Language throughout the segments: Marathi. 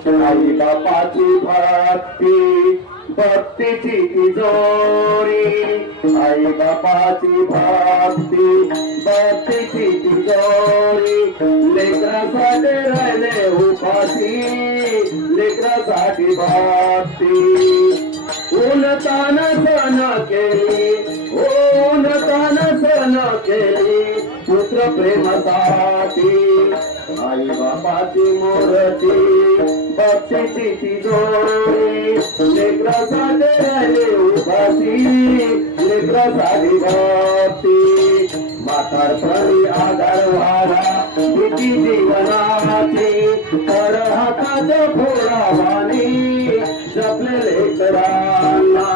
आई बापाची भक्ती भक्तीची तिजोरी आई बापाची भक्ती भक्तीची तिजोरी लेकरासाठी राहिले उपाशी लेकरासाठी भक्ती ऊन तान सण केली ऊन तान सण केली पुत्र प्रेमासाठी आई बापाची मूर्ती भक्तीची तिजोरी लेकरासाठी राहिले उपाशी लेकरासाठी भक्ती म्हातारपणी आधार व्हावा भीती जीवनाची तर हातात फोडावानी जपले लेकरांना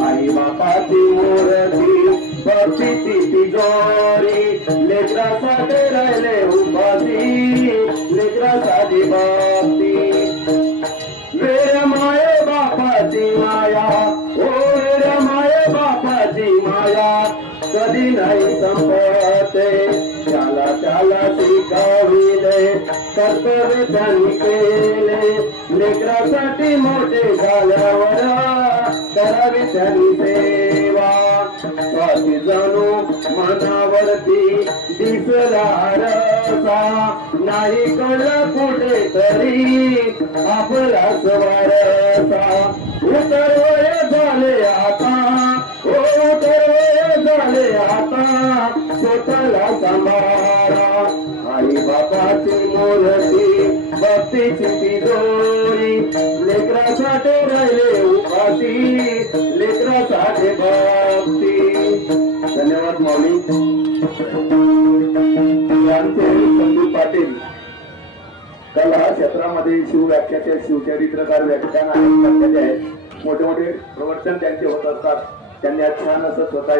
आई बापाची मूर्ती भक्तीची तिजोरी लेकरासाठी राहिले उपाशी लेकरासाठी भक्ती वेळ माये बापाची माया ओ वेळ माये बापाची माया कधी नाही संपते त्याला त्याला शिकविले कर्तव्य त्यांनी केले लेकरासाठी मोठे झाल्यावर करावी त्यांनी सेवा स्वाती जणू मनावरती दिसला रसा नाही कळलं कुठे तरी आपला स्वारसा उतरवय झाले आता उतरवय झाले आता स्वतःला सांभाळा आई बापाची मूर्ती भक्तीची तिजोरी लेकरासाठी राहिले उपाशी लेकरासाठी भक्ती धन्यवाद माऊली संदीप पाटील कला क्षेत्रामध्ये शिवव्याख्याचे शिवचरित्रकार व्याख्यान आहेत मोठे मोठे प्रवचन त्यांचे होत असतात त्यांनी आज छान असं स्वतः